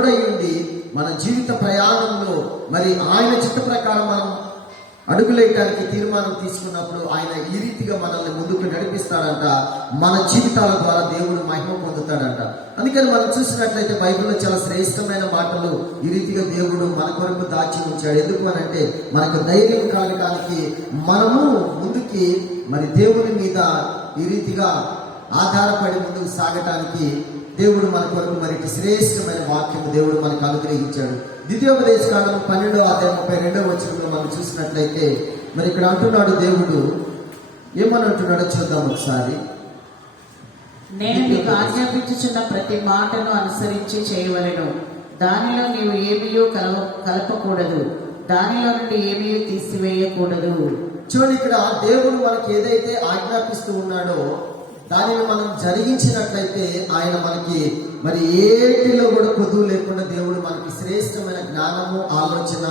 తోడై ఉండి మన జీవిత ప్రయాణంలో మరి ఆయన చిత్త ప్రకారం మనం అడుగులేయడానికి తీర్మానం తీసుకున్నప్పుడు ఆయన ఈ రీతిగా మనల్ని ముందుకు నడిపిస్తాడంట. మన జీవితాల ద్వారా దేవుడు మహిమ పొందుతాడంట. అందుకని మనం చూసినట్లయితే బైబిల్లో చాలా శ్రేష్టమైన మాటలు ఈ రీతిగా దేవుడు మన కొరకు దాచి ఉంచాడు. ఎందుకు అనంటే మనకు ధైర్యం కలగడానికి, మనము ముందుకి మరి దేవుని మీద ఈ రీతిగా ఆధారపడి ముందుకు సాగటానికి దేవుడు మన కొరకు మరి శ్రేష్టమైన వాక్యము దేవుడు మనకు అనుగ్రహించాడు. ద్వితీయోపదేశకాండం 12:32 మనం చూసినట్లయితే మరి ఇక్కడ అంటున్నాడు దేవుడు, ఏమని అంటున్నాడో చూద్దాం ఒకసారి. నేను నీకు ఆజ్ఞాపించుచున్న ప్రతి మాటను అనుసరించి చేయవలెను, దానిలో నీవు ఏమీయూ కలపకూడదు, దానిలో నుండి ఏమీ తీసివేయకూడదు. చూడండి, ఇక్కడ దేవుడు మనకి ఏదైతే ఆజ్ఞాపిస్తూ ఉన్నాడో దానిని మనం జరిగించినట్లయితే ఆయన మనకి మరి ఏటిలో కూడా కొదువు లేకుండా దేవుడు మనకి శ్రేష్టమైన జ్ఞానము, ఆలోచన,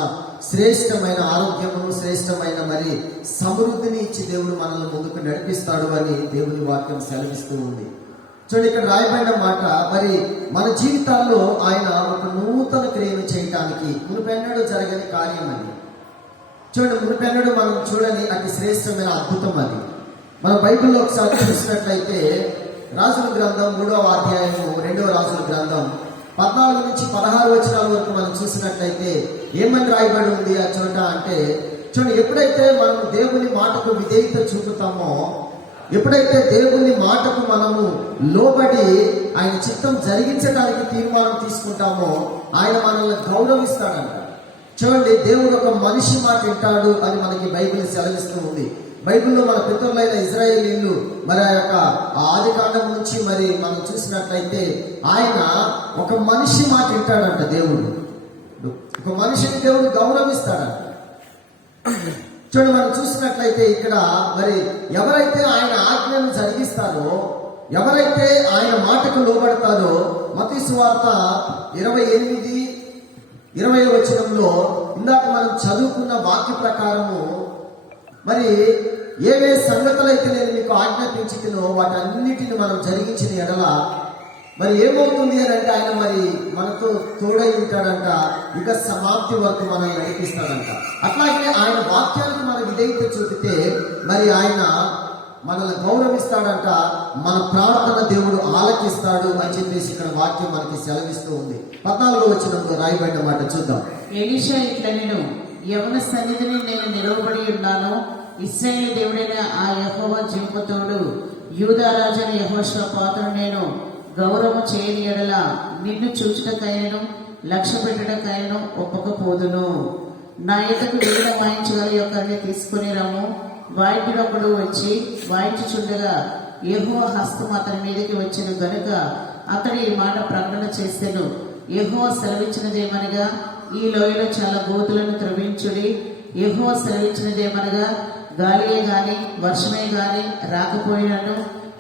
శ్రేష్టమైన ఆరోగ్యమును, శ్రేష్టమైన మరి సమృద్ధిని ఇచ్చి దేవుడు మనల్ని ముందుకు నడిపిస్తాడు అని దేవుని వాక్యం సెలవిస్తూ ఉంది. చూడండి, ఇక్కడ రాయబడిన మాట మరి మన జీవితాల్లో ఆయన ఒక నూతన క్రియను చేయటానికి మునుపెన్నడూ జరగని కార్యం అది. చూడండి, మునుపెన్నడూ మనం చూడని అతి శ్రేష్టమైన అద్భుతం అది. మన బైబిల్లో ఒకసారి చూసినట్లయితే రాజుల గ్రంథం 3వ అధ్యాయము 2వ రాజుల గ్రంథం 14 నుంచి 16 వచనాల వరకు మనం చూసినట్లయితే ఏమని రాయబడి ఉంది ఆ చోట అంటే, చూడండి, ఎప్పుడైతే మనం దేవుని మాటకు విధేయత చూపుతామో, ఎప్పుడైతే దేవుని మాటకు మనము లోబడి ఆయన చిత్తం జరిగించడానికి తీర్మానం తీసుకుంటామో ఆయన మనల్ని గౌరవిస్తాడంట. చూడండి, దేవుడు ఒక మనిషి మాట వింటాడు అని మనకి బైబిల్ సెలవిస్తూ ఉంది. బైబిల్లో మన పితరులైన ఇజ్రాయేలీలు మరి ఆ యొక్క ఆది కాండం నుంచి మరి మనం చూసినట్లయితే ఆయన ఒక మనిషి మాట వింటాడంట. దేవుడు ఒక మనిషిని దేవుడు గౌరవిస్తాడంట. చూడండి, మనం చూసినట్లయితే ఇక్కడ మరి ఎవరైతే ఆయన ఆజ్ఞను జరిగిస్తారో, ఎవరైతే ఆయన మాటకు లోబడతారో, మత్తయి సువార్త 28:20 వచనంలో ఇందాక మనం చదువుకున్న వాక్య ప్రకారము మరి ఏవే సంగతులైతే నేను మీకు ఆజ్ఞాపించినో వాటన్నిటిని మనం జరిగించిన ఎడల మరి ఏమవుతుంది అని అంటే ఆయన మరి మనతో తోడై ఉంటాడంట, ఇక సమాప్తి వరకు మనల్ని నడిపిస్తాడంట. అట్లాగే ఆయన వాక్యానికి మన విధేయత చూపితే మరి ఆయన మనల్ని గౌరవిస్తాడంట, మన ప్రార్థన దేవుడు ఆలకిస్తాడు అని చెప్పేసి ఇక్కడ వాక్యం మనకి సెలవిస్తూ ఉంది. 14వ వచనంలో రాయబడిన మాట చూద్దాం. ఎలీషా ఇట్లా, నేను యెహోవ సన్నిధిని నేను నిలవబడి ఉన్నాను, ఇశ్రాయేలు దేవుడైన ఆ యెహోవా జీవముతోడు యూదా రాజైన యెహోషాపాతును నేను గౌరవం చేయని ఎడల నిన్ను చూచుటకైనను లక్ష్య పెట్టుటకైనను ఒప్పకపోదును. నా ఎద్దకు వీణ వాయించగల ఒకరిని తీసుకుని రమ్ము. వాయిద్యుడొకడు వచ్చి వాయించుచుండగా యెహోవా హస్తం అతని మీదకి వచ్చిన గనుక అతడు ఈ మాట ప్రకటన చేసెను. యెహోవా సెలవిచ్చినదేమనగా, ఈ లోయలో చాలా గోతులను త్రవ్వించుడి. యెహోవా సెలవిచ్చినదేమనగా, గాలియే గాని వర్షమే గాని రాకపోయినను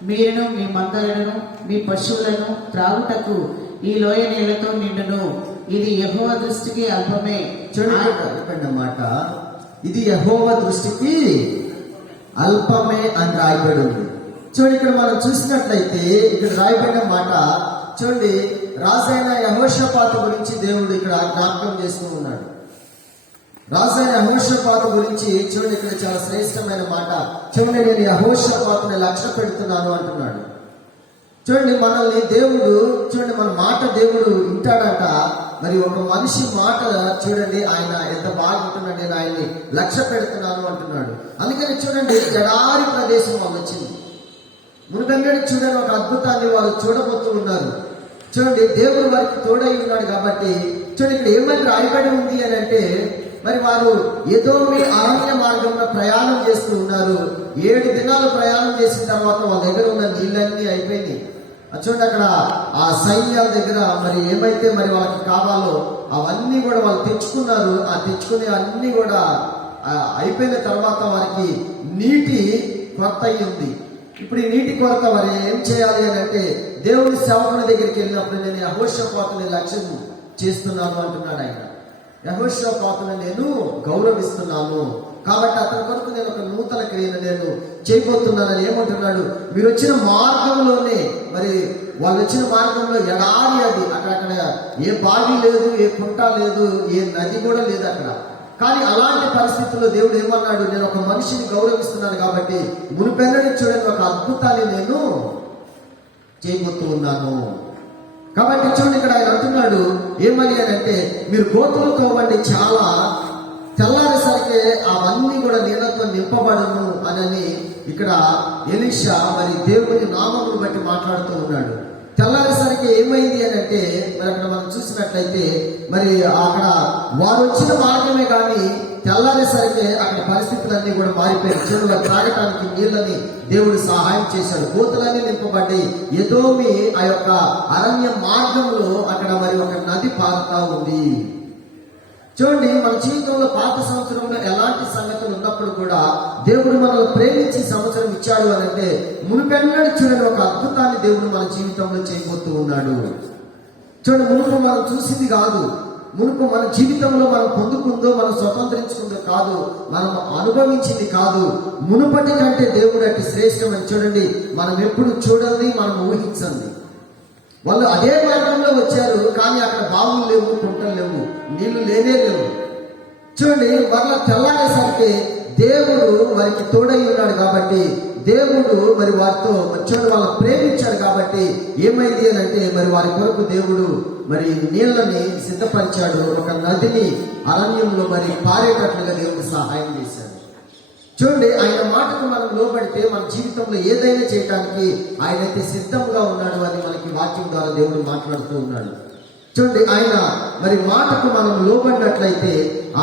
మీరును మీ మందలను మీ పశువులను త్రాగుటకు ఈ లోయ నీళ్లతో నిండును. ఇది యెహోవా దృష్టికి అల్పమే. చూడండి మాట, ఇది యెహోవా దృష్టికి అల్పమే అని రాయబడి ఉంది. చూడండి, ఇక్కడ మనం చూసినట్లయితే ఇక్కడ రాయబడిన మాట చూడండి, రాజైన యెహోషాపాతు గురించి దేవుడు ఇక్కడ జ్ఞాపకం చేస్తూ ఉన్నాడు. రాజైన యెహోషాపాతు గురించి చూడండి, ఇక్కడ చాలా శ్రేష్టమైన మాట. చూడండి, నేను యెహోషాపాతుని లక్ష్య పెడుతున్నాను అంటున్నాడు. చూడండి, మనల్ని దేవుడు చూడండి మన మాట దేవుడు వింటాడట. మరి ఒక మనిషి మాట చూడండి ఆయన ఎంత బాగుంటున్నాడు, నేను ఆయన్ని లక్ష్య పెడుతున్నాను అంటున్నాడు. అందుకని చూడండి, ఎడారి ప్రదేశం వాళ్ళు వచ్చింది. మునుపెన్నడూ చూడండి ఒక అద్భుతాన్ని వాళ్ళు చూడబోతూ ఉన్నారు. చూడండి, దేవుడు వారికి తోడై ఉన్నాడు కాబట్టి చూడండి ఇక్కడ ఏమని రాయబడి ఉంది అని అంటే, మరి వారు ఎదోమి అరణ్య మార్గంలో ప్రయాణం చేస్తూ ఉన్నారు. 7 దినాలు ప్రయాణం చేసిన తర్వాత వాళ్ళ దగ్గర ఉన్న నీళ్ళన్నీ అయిపోయినాయి. చూడండి, అక్కడ ఆ సైన్యాల దగ్గర మరి ఏమైతే మరి వాళ్ళకి కావాలో అవన్నీ కూడా వాళ్ళు తెచ్చుకున్నారు. ఆ తెచ్చుకునే అన్ని కూడా అయిపోయిన తర్వాత వారికి నీటి కొరత అయ్యింది. ఇప్పుడు ఈ నీటి కొరత మరి ఏం చేయాలి అని అంటే, దేవుని సేవకుని దగ్గరికి వెళ్ళినప్పుడు నేను యెహోషాపాతుని లక్ష్యం చేస్తున్నాను అంటున్నాడు ఆయన. యెహోషాపాతుని నేను గౌరవిస్తున్నాను కాబట్టి అతని కొరకు నేను ఒక నూతన క్రియను నేను చేయబోతున్నానని ఏమంటున్నాడు, మీరు వచ్చిన మార్గంలోనే మరి వాళ్ళు వచ్చిన మార్గంలో ఎడారి అది, అక్కడ ఏ బావి లేదు, ఏ కుంట లేదు, ఏ నది కూడా లేదు అక్కడ. కానీ అలాంటి పరిస్థితుల్లో దేవుడు ఏమన్నాడు, నేను ఒక మనిషిని గౌరవిస్తున్నాను కాబట్టి మునిపెన్నడూ చూడని ఒక అద్భుతాన్ని నేను చేయబోతూ ఉన్నాను. కాబట్టి చూడండి, ఇక్కడ ఆయన అంటున్నాడు ఏమని అని అంటే, మీరు గోతులు తోవండి, చాలా తెల్లారేసరికి అవన్నీ కూడా నీళ్లతో నింపబడను అని ఇక్కడ ఎలీషా మరి దేవుని నామమును బట్టి మాట్లాడుతూ ఉన్నాడు. తెల్లారేసరికి ఏమైంది అని అంటే, మరి అక్కడ మనం చూసినట్లయితే మరి అక్కడ వారు వచ్చిన మార్గమే కానీ తెల్లారేసరికి అక్కడ పరిస్థితులన్నీ కూడా మారిపోయాయి. చూడు, వారు త్రాగటానికి నీళ్ళని దేవుడు సహాయం చేశాడు. గోతులన్నీ నింపబడి ఎదోమి ఆ యొక్క అరణ్య మార్గంలో అక్కడ మరి ఒక నది పారుతా ఉంది. చూడండి, మన జీవితంలో పాత సంవత్సరంలో ఎలాంటి సంగతులు ఉన్నప్పుడు కూడా దేవుడు మనల్ని ప్రేమించి సంవత్సరం ఇచ్చాడు అని అంటే మునిపెన్నడూ చూడని ఒక అద్భుతాన్ని దేవుడు మన జీవితంలో చేయబోతూ ఉన్నాడు. చూడండి, మునుపు మనం చూసింది కాదు, మునుపు మన జీవితంలో మనం పొందుకుందో, మనం స్వతంత్రించుకుందో కాదు, మనం అనుభవించింది కాదు. మునుపటి కంటే దేవుడు అట్టి శ్రేష్టమని చూడండి, మనం ఎప్పుడు చూడండి, మనం ఊహించండి. వాళ్ళు అదే మార్గంలో వచ్చారు, కానీ అక్కడ బావులు లేవు, కుంటలు లేవు, నీళ్లు లేనే లేవు. చూడండి, మరలా తెల్లారేసరికి దేవుడు వారికి తోడై ఉన్నాడు కాబట్టి దేవుడు మరి వారితో వచ్చాడు, వాళ్ళని ప్రేమించాడు కాబట్టి ఏమైంది అని అంటే మరి వారి కొరకు దేవుడు మరి నీళ్ళని సిద్ధపరిచాడు. ఒక నదిని అరణ్యంలో మరి పారేటట్లుగా దేవుడు సహాయం చేశాడు. చూడండి, ఆయన మాటకు మనం లోబడితే మన జీవితంలో ఏదైనా చేయడానికి ఆయనైతే సిద్ధంగా ఉన్నాడు అని మనకి వాక్యం ద్వారా దేవుడు మాట్లాడుతూ ఉన్నాడు. చూడండి, ఆయన మరి మాటకు మనం లోబడినట్లయితే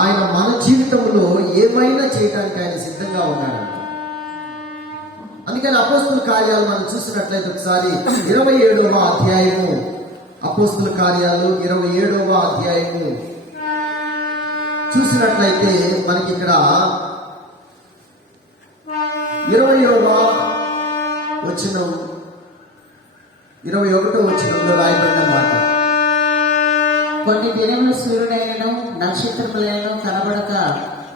ఆయన మన జీవితంలో ఏమైనా చేయడానికి ఆయన సిద్ధంగా ఉన్నాడు. అందుకని అపోస్తుల కార్యాలు మనం చూసినట్లయితే ఒకసారి 27వ అధ్యాయము, అపోస్తుల కార్యాలు 27వ అధ్యాయము చూసినట్లయితే మనకి ఇక్కడ 20వ వచనం 21వ వచనంలో రాయబడిన మాట, కొన్ని దినములు సూర్యుడైనను నక్షత్రములైనను కనబడక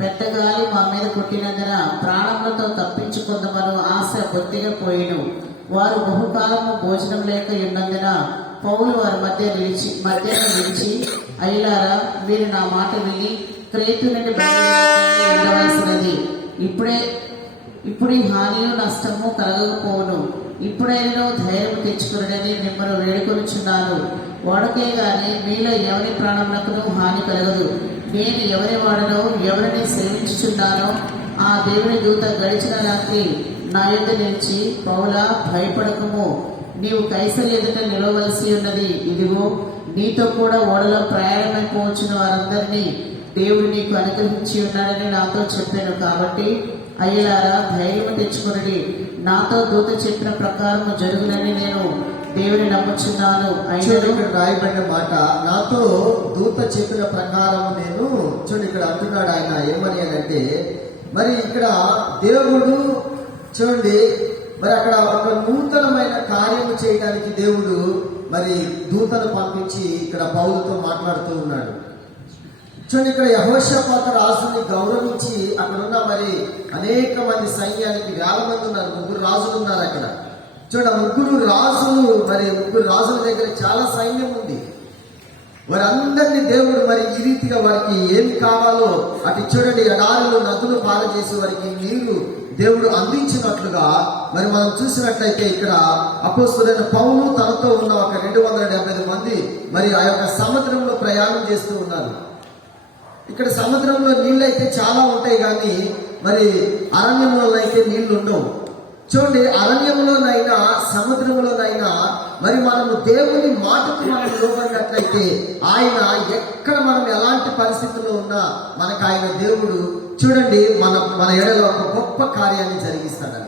పెద్ద గాలి మా మీద కొట్టినందున ప్రాణములతో తప్పించుకుందామను ఆశ బొత్తిగా పోయిను. వారు బహుకాలము భోజనం లేక ఉన్నందున పౌలు వారి మధ్యన నిలిచి, అయ్యలారా, మీరు నా మాట విని క్రేతు నుండి బయలుదేరి ఉండవలసినది. ఇప్పుడు హానియు నష్టము కలగకపోవును. ఇప్పుడైనా ధైర్యం తెచ్చుకునని మిమ్మల్ని వేడుకొనుచున్నాను. వాడుకే గాని మీలో ఎవరి ప్రాణమునకును హాని కలగదు. నేను ఎవరి వాడనో, ఎవరిని సేవించుచున్నానో ఆ దేవుని దూత గడిచిన రాత్రి నా యొద్ద నిలిచి, పౌలా, భయపడకము, నీవు కైసరు ఎదుట నిలవలసి ఉన్నది. ఇదిగో, నీతో కూడా ఓడలో ప్రయాణమైపోవచ్చున్న వారందరినీ దేవుడు నీకు అనుగ్రహించి ఉన్నాడని నాతో చెప్పాను. కాబట్టి అయ్యలారా, ధైర్యం తెచ్చుకుని నాతో దూత చెప్పిన ప్రకారం జరుగునని నేను దేవుని నమ్ముచున్నాను. ఇక్కడ రాయబడిన మాట, నాతో దూత చెప్పిన ప్రకారం నేను, చూడండి ఇక్కడ అంటున్నాడు ఆయన ఏమని అంటే, మరి ఇక్కడ దేవుడు చూడండి మరి అక్కడ ఒక నూతనమైన కార్యము చేయడానికి దేవుడు మరి దూతను పంపించి ఇక్కడ పౌలుతో మాట్లాడుతూ ఉన్నాడు. చూడండి, ఇక్కడ యెహోషాపాతు రాజుని గౌరవించి అక్కడున్న మరి అనేక మంది సైన్యానికి 1000 మంది ఉన్నారు, 3 రాజులు ఉన్నారు అక్కడ. చూడండి, 3 రాజుల దగ్గర చాలా సైన్యం ఉంది. వారందరినీ దేవుడు మరి ఈ రీతిగా వారికి ఏమి కావాలో అటు చూడండి, ఎడారులు నదులు పారజేసి వారికి నీరు దేవుడు అందించినట్లుగా మరి మనం చూసినట్లయితే ఇక్కడ అపోస్తలుడైన పౌలు తనతో ఉన్న ఒక 275 మంది మరి ఆ యొక్క సముద్రంలో ప్రయాణం చేస్తూ ఉన్నారు. ఇక్కడ సముద్రంలో నీళ్ళు అయితే చాలా ఉంటాయి, కానీ మరి అరణ్యంలో అయితే నీళ్లు ఉండవు. చూడండి, అరణ్యంలోనైనా సముద్రంలోనైనా మరి మనము దేవుని మాటకు మనం లోబడినట్లయితే ఆయన ఎక్కడ మనం ఎలాంటి పరిస్థితుల్లో ఉన్నా మనకు ఆయన దేవుడు చూడండి మన ఎడలో ఒక గొప్ప కార్యాన్ని జరిగిస్తాడు.